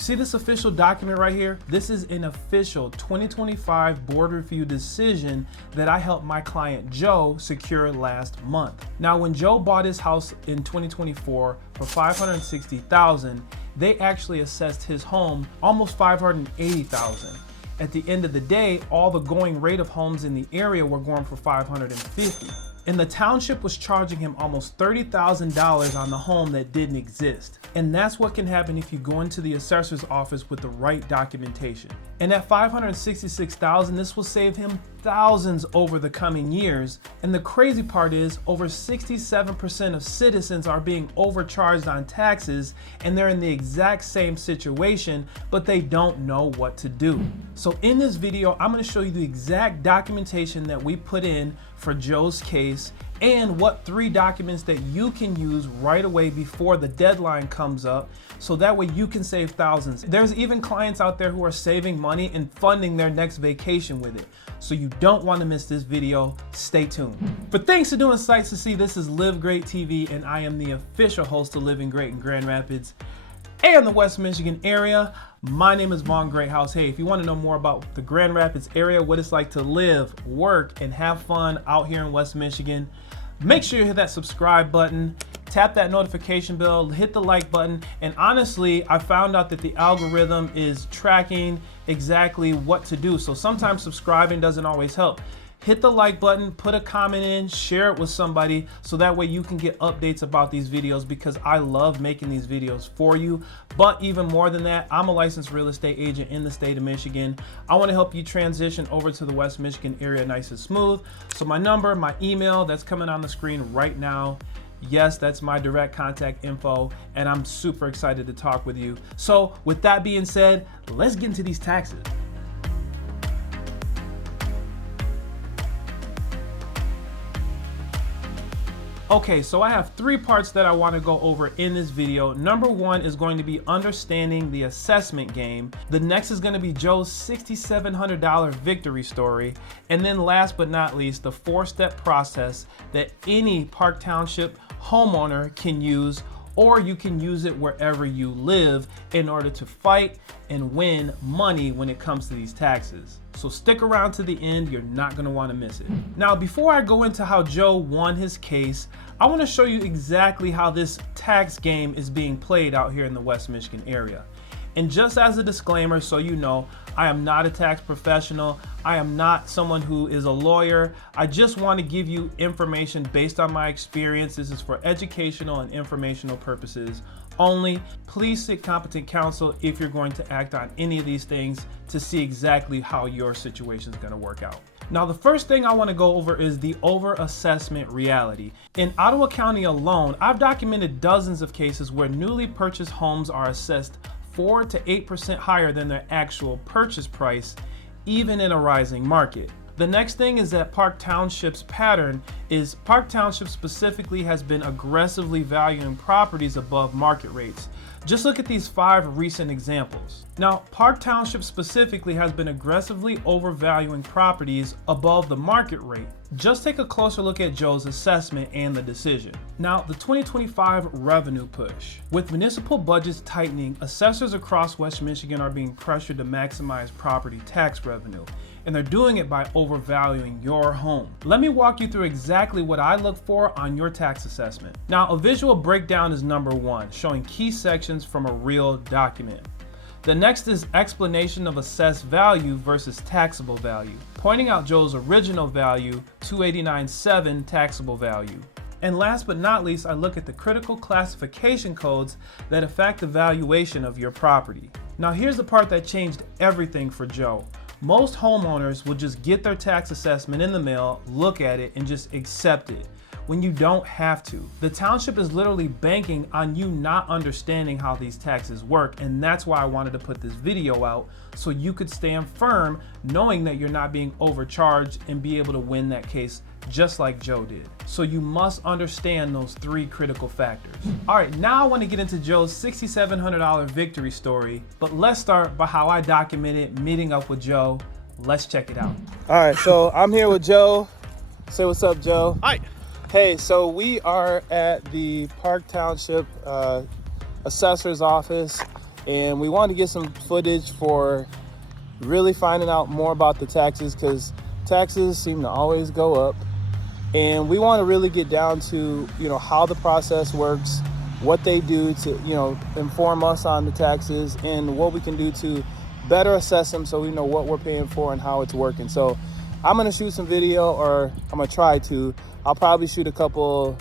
You see this official document right here? This is an official 2025 board review decision that I helped my client Joe secure last month. Now, when Joe bought his house in 2024 for $560,000, they actually assessed his home almost $580,000. At the end of the day, all the going rate of homes in the area were going for $550,000. And the township was charging him almost $30,000 on the home that didn't exist. And that's what can happen if you go into the assessor's office with the right documentation. And at $566,000, this will save him thousands over the coming years. And the crazy part is over 67% of citizens are being overcharged on taxes, and they're in the exact same situation, but they don't know what to do. So in this video, I'm going to show you the exact documentation that we put in for Joe's case and what 3 documents that you can use right away before the deadline comes up, so that way you can save thousands. There's even clients out there who are saving money and funding their next vacation with it. So you don't want to miss this video. Stay tuned. For Thanks to Doing Sights to See, this is Live Great TV, and I am the official host of Living Great in Grand Rapids and the West Michigan area. My name is Vaughn Greathouse. Hey, if you want to know more about the Grand Rapids area, what it's like to live, work, and have fun out here in West Michigan, make sure you hit that subscribe button, tap that notification bell, hit the like button. And honestly, I found out that the algorithm is tracking exactly what to do. So sometimes subscribing doesn't always help. Hit the like button, put a comment in, share it with somebody, so that way you can get updates about these videos, because I love making these videos for you. But even more than that, I'm a licensed real estate agent in the state of Michigan. I want to help you transition over to the West Michigan area nice and smooth. So my number, my email, that's coming on the screen right now. Yes, that's my direct contact info, and I'm super excited to talk with you. So with that being said, let's get into these taxes. Okay, so I have 3 parts that I want to go over in this video. Number 1 is going to be understanding the assessment game. The next is going to be Joe's $6,700 victory story. And then last but not least, the 4-step process that any Park Township homeowner can use, or you can use it wherever you live in order to fight and win money when it comes to these taxes. So stick around to the end, you're not gonna wanna miss it. Now, before I go into how Joe won his case, I wanna show you exactly how this tax game is being played out here in the West Michigan area. And just as a disclaimer, so you know, I am not a tax professional. I am not someone who is a lawyer. I just want to give you information based on my experience. This is for educational and informational purposes only. Please seek competent counsel if you're going to act on any of these things to see exactly how your situation is going to work out. Now, the first thing I want to go over is the over-assessment reality. In Ottawa County alone, I've documented dozens of cases where newly purchased homes are assessed 4 to 8% higher than their actual purchase price, even in a rising market. The next thing is that Park Township's pattern is Park Township specifically has been aggressively valuing properties above market rates. Just look at these 5 recent examples. Now, Park Township specifically has been aggressively overvaluing properties above the market rate. Just take a closer look at Joe's assessment and the decision. Now, the 2025 revenue push. With municipal budgets tightening, assessors across West Michigan are being pressured to maximize property tax revenue, and they're doing it by overvaluing your home. Let me walk you through exactly what I look for on your tax assessment. Now, a visual breakdown is number 1, showing key sections from a real document. The next is explanation of assessed value versus taxable value, pointing out Joe's original value, $289,700 taxable value. And last but not least, I look at the critical classification codes that affect the valuation of your property. Now, here's the part that changed everything for Joe. Most homeowners will just get their tax assessment in the mail, look at it, and just accept it, when you don't have to. The township is literally banking on you not understanding how these taxes work, and that's why I wanted to put this video out, so you could stand firm knowing that you're not being overcharged and be able to win that case just like Joe did. So you must understand those 3 critical factors. All right, now I want to get into Joe's $6,700 victory story, but let's start by how I documented meeting up with Joe. Let's check it out. All right, so I'm here with Joe. Say what's up, Joe. Hi. Hey, so we are at the Park Township assessor's office, and we wanted to get some footage for really finding out more about the taxes, because taxes seem to always go up. And we want to really get down to, how the process works, what they do to, inform us on the taxes, and what we can do to better assess them so we know what we're paying for and how it's working. So I'm going to shoot some video, or I'm going to try to. I'll probably shoot a couple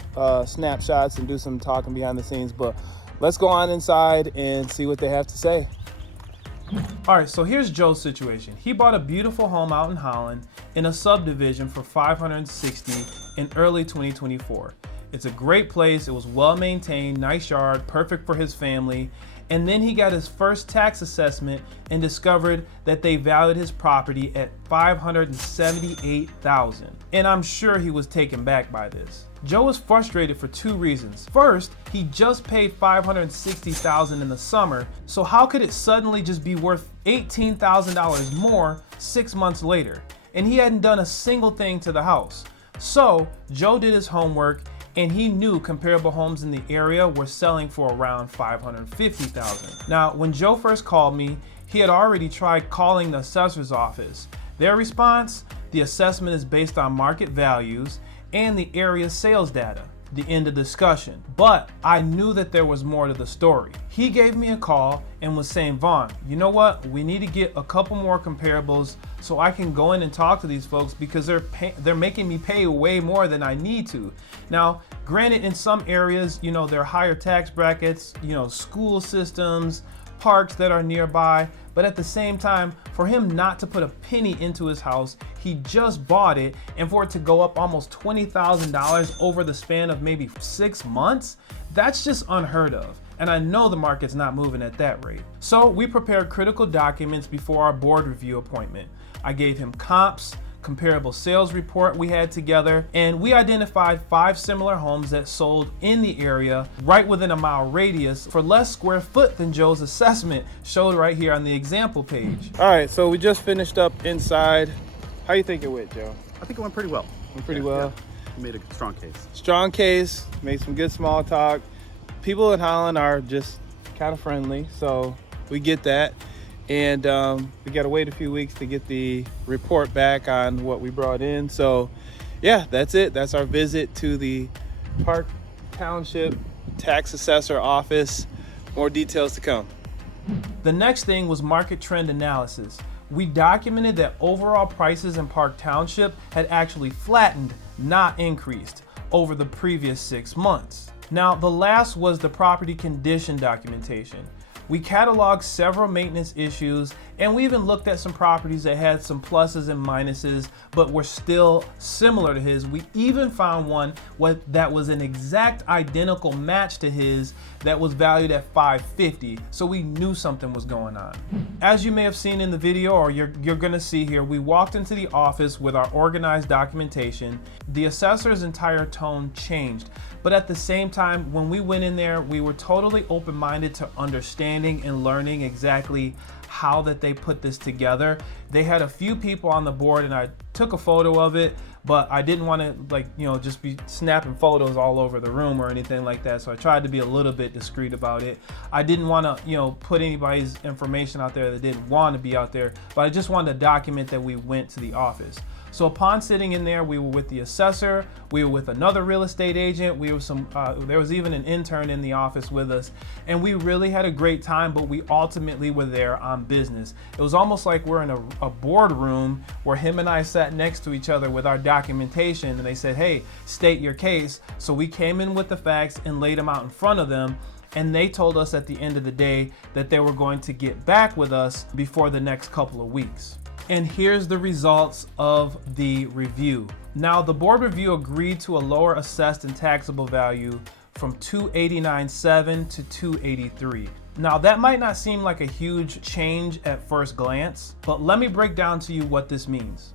snapshots and do some talking behind the scenes, but let's go on inside and see what they have to say. All right, so here's Joe's situation. He bought a beautiful home out in Holland in a subdivision for $560 in early 2024. It's a great place. It was well maintained, nice yard, perfect for his family. And then he got his first tax assessment and discovered that they valued his property at $578,000. And I'm sure he was taken back by this. Joe was frustrated for two reasons. First, he just paid $560,000 in the summer, so how could it suddenly just be worth $18,000 more 6 months later? And he hadn't done a single thing to the house. So Joe did his homework, and he knew comparable homes in the area were selling for around $550,000. Now, when Joe first called me, he had already tried calling the assessor's office. Their response: the assessment is based on market values and the area's sales data. The end of discussion. But I knew that there was more to the story. He gave me a call and was saying, Vaughn, you know what? We need to get a couple more comparables so I can go in and talk to these folks, because they're making me pay way more than I need to. Now, granted, in some areas, there are higher tax brackets, school systems, parks that are nearby, but at the same time, for him not to put a penny into his house, he just bought it, and for it to go up almost $20,000 over the span of maybe 6 months, that's just unheard of. And I know the market's not moving at that rate. So we prepared critical documents before our board review appointment. I gave him comps, comparable sales report we had together, and we identified 5 similar homes that sold in the area right within a mile radius for less square foot than Joe's assessment showed right here on the example page. All right, so we just finished up inside. How you think it went, Joe? I think it went pretty well. Well. You made a strong case. Strong case, made some good small talk. People in Holland are just kind of friendly, so we get that. And we got to wait a few weeks to get the report back on what we brought in. So yeah, that's it. That's our visit to the Park Township tax assessor office. More details to come. The next thing was market trend analysis. We documented that overall prices in Park Township had actually flattened, not increased, over the previous 6 months. Now, the last was the property condition documentation. We cataloged several maintenance issues, and we even looked at some properties that had some pluses and minuses, but were still similar to his. We even found one that was an exact identical match to his that was valued at $550, so we knew something was going on. As you may have seen in the video, or you're gonna see here, we walked into the office with our organized documentation. The assessor's entire tone changed. But at the same time, when we went in there, we were totally open-minded to understanding and learning exactly how that they put this together. They had a few people on the board, and I took a photo of it, but I didn't want to just be snapping photos all over the room or anything like that. So I tried to be a little bit discreet about it. I didn't want to, put anybody's information out there that didn't want to be out there, but I just wanted to document that we went to the office. So upon sitting in there, we were with the assessor, we were with another real estate agent, there was even an intern in the office with us, and we really had a great time, but we ultimately were there on business. It was almost like we're in a boardroom where him and I sat next to each other with our documentation, and they said, hey, state your case. So we came in with the facts and laid them out in front of them, and they told us at the end of the day that they were going to get back with us before the next couple of weeks. And here's the results of the review. Now, the board review agreed to a lower assessed and taxable value from $289,700 to $283,000. Now, that might not seem like a huge change at first glance, but let me break down to you what this means.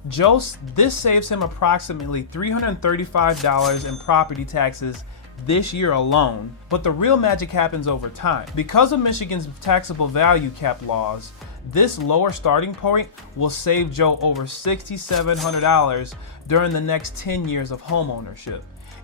This saves him approximately $335 in property taxes this year alone, but the real magic happens over time. Because of Michigan's taxable value cap laws, this lower starting point will save Joe over $6,700 during the next 10 years of homeownership.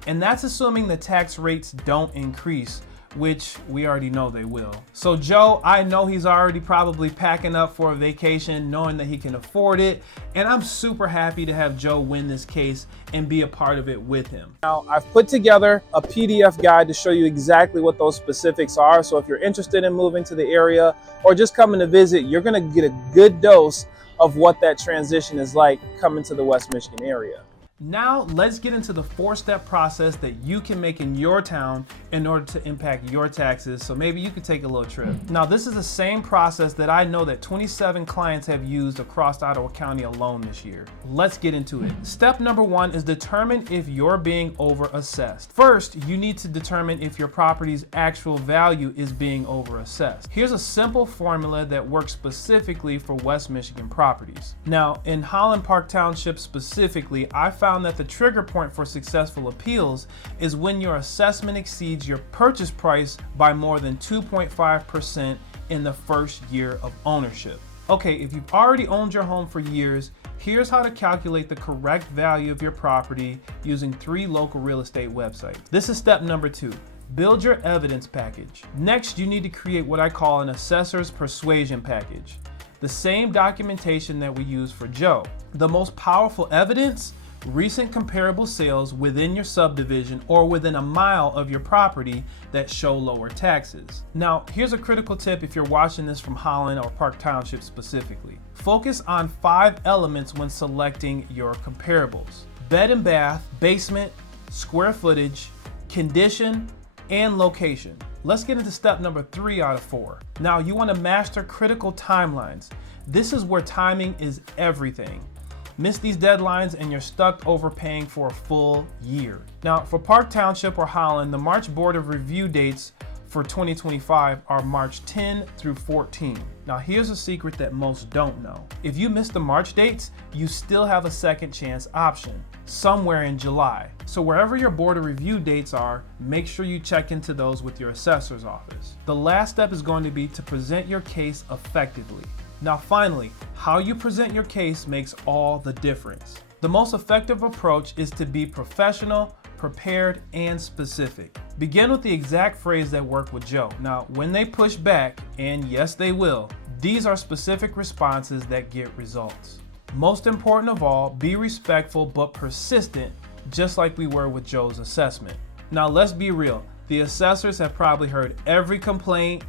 And that's assuming the tax rates don't increase, which we already know they will. So Joe, I know he's already probably packing up for a vacation knowing that he can afford it, and I'm super happy to have Joe win this case and be a part of it with him. Now, I've put together a PDF guide to show you exactly what those specifics are, so if you're interested in moving to the area or just coming to visit, you're gonna get a good dose of what that transition is like coming to the West Michigan area. Now let's get into the 4-step process that you can make in your town in order to impact your taxes, so maybe you could take a little trip. Now this is the same process that I know that 27 clients have used across Ottawa County alone this year. Let's get into it. Step number 1 is determine if you're being over-assessed. First, you need to determine if your property's actual value is being over-assessed. Here's a simple formula that works specifically for West Michigan properties. Now in Holland Park Township specifically, I found that the trigger point for successful appeals is when your assessment exceeds your purchase price by more than 2.5% in the first year of ownership. Okay, if you've already owned your home for years, here's how to calculate the correct value of your property using 3 local real estate websites. This is step number 2. Build your evidence package. Next, you need to create what I call an assessor's persuasion package. The same documentation that we use for Joe. The most powerful evidence: recent comparable sales within your subdivision or within a mile of your property that show lower taxes. Now, here's a critical tip if you're watching this from Holland or Park Township specifically. Focus on 5 elements when selecting your comparables: bed and bath, basement, square footage, condition, and location. Let's get into step number 3 out of 4. Now, you want to master critical timelines. This is where timing is everything. Miss these deadlines and you're stuck overpaying for a full year. Now, for Park Township or Holland, the March Board of Review dates for 2025 are March 10 through 14. Now, here's a secret that most don't know. If you miss the March dates, you still have a second chance option somewhere in July. So wherever your Board of Review dates are, make sure you check into those with your assessor's office. The last step is going to be to present your case effectively. Now finally, how you present your case makes all the difference. The most effective approach is to be professional, prepared, and specific. Begin with the exact phrase that worked with Joe. Now, when they push back, and yes they will, these are specific responses that get results. Most important of all, be respectful but persistent, just like we were with Joe's assessment. Now let's be real, the assessors have probably heard every complaint,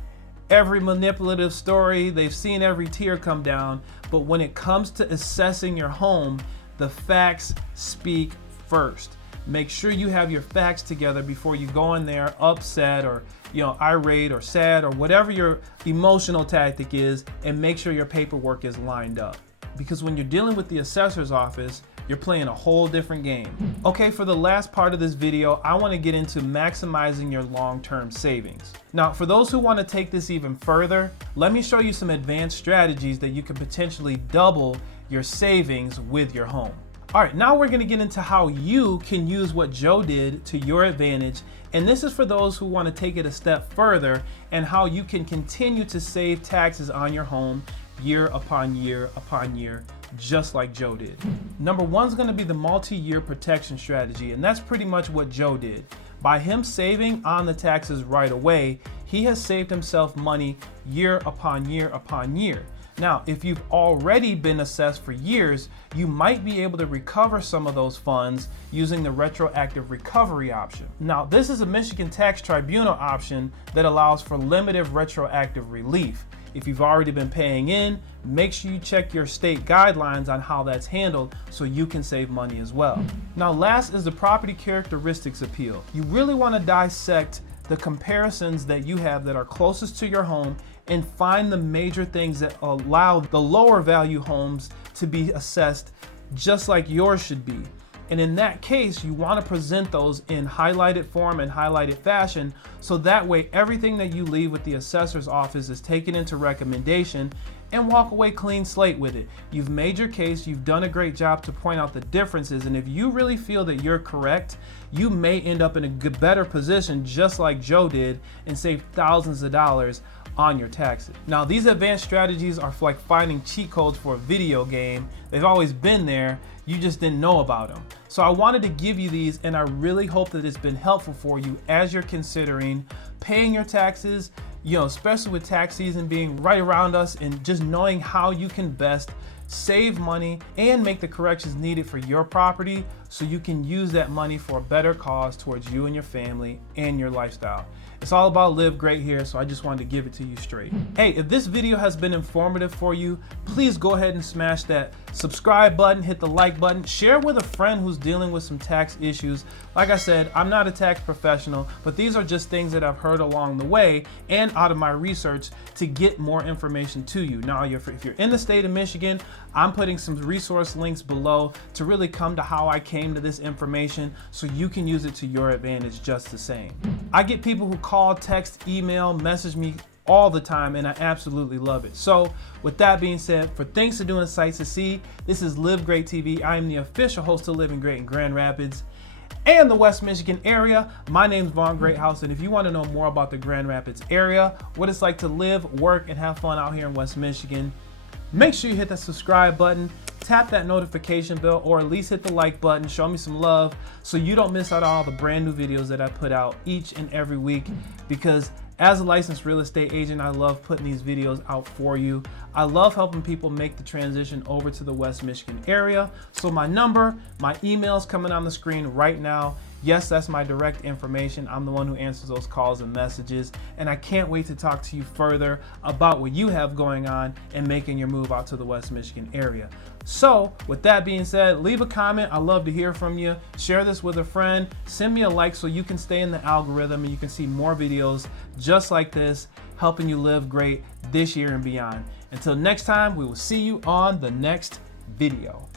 every manipulative story, they've seen every tear come down, but when it comes to assessing your home, the facts speak first. Make sure you have your facts together before you go in there upset or irate or sad or whatever your emotional tactic is, and make sure your paperwork is lined up. Because when you're dealing with the assessor's office, you're playing a whole different game. Okay, for the last part of this video, I want to get into maximizing your long-term savings. Now, for those who want to take this even further, let me show you some advanced strategies that you can potentially double your savings with your home. All right, now we're going to get into how you can use what Joe did to your advantage. And this is for those who want to take it a step further and how you can continue to save taxes on your home year upon year upon year, just like Joe did. Number 1 is going to be the multi-year protection strategy, and that's pretty much what Joe did. By him saving on the taxes right away, he has saved himself money year upon year upon year. Now, if you've already been assessed for years, you might be able to recover some of those funds using the retroactive recovery option. Now, this is a Michigan Tax Tribunal option that allows for limited retroactive relief. If you've already been paying in, make sure you check your state guidelines on how that's handled so you can save money as well. Now, last is the property characteristics appeal. You really want to dissect the comparisons that you have that are closest to your home and find the major things that allow the lower value homes to be assessed just like yours should be. And in that case, you want to present those in highlighted form and highlighted fashion, so that way everything that you leave with the assessor's office is taken into recommendation and walk away clean slate with it. You've made your case, you've done a great job to point out the differences, and if you really feel that you're correct, you may end up in a better position just like Joe did and save thousands of dollars on your taxes. Now, these advanced strategies are like finding cheat codes for a video game. They've always been there, you just didn't know about them. So I wanted to give you these, and I really hope that it's been helpful for you as you're considering paying your taxes, especially with tax season being right around us, and just knowing how you can best save money and make the corrections needed for your property so you can use that money for a better cause towards you and your family and your lifestyle. It's all about live great here, so I just wanted to give it to you straight. Hey, if this video has been informative for you, please go ahead and smash that subscribe button, hit the like button, share with a friend who's dealing with some tax issues. Like I said, I'm not a tax professional, but these are just things that I've heard along the way and out of my research to get more information to you. Now, if you're in the state of Michigan, I'm putting some resource links below to really come to how I came to this information so you can use it to your advantage just the same. I get people who call, text, email, message me all the time, and I absolutely love it. So with that being said, for things to do and sights to see, this is Live Great TV. I am the official host of Living Great in Grand Rapids and the West Michigan area. My name is Vaughn Greathouse, and if you want to know more about the Grand Rapids area, what it's like to live, work, and have fun out here in West Michigan, make sure you hit that subscribe button, tap that notification bell, or at least hit the like button. Show me some love so you don't miss out on all the brand new videos that I put out each and every week, because as a licensed real estate agent, I love putting these videos out for you. I love helping people make the transition over to the West Michigan area. So my number, my email's coming on the screen right now. Yes, that's my direct information. I'm the one who answers those calls and messages, and I can't wait to talk to you further about what you have going on and making your move out to the West Michigan area. So with that being said, leave a comment. I love to hear from you. Share this with a friend. Send me a like so you can stay in the algorithm and you can see more videos just like this, helping you live great this year and beyond. Until next time, we will see you on the next video.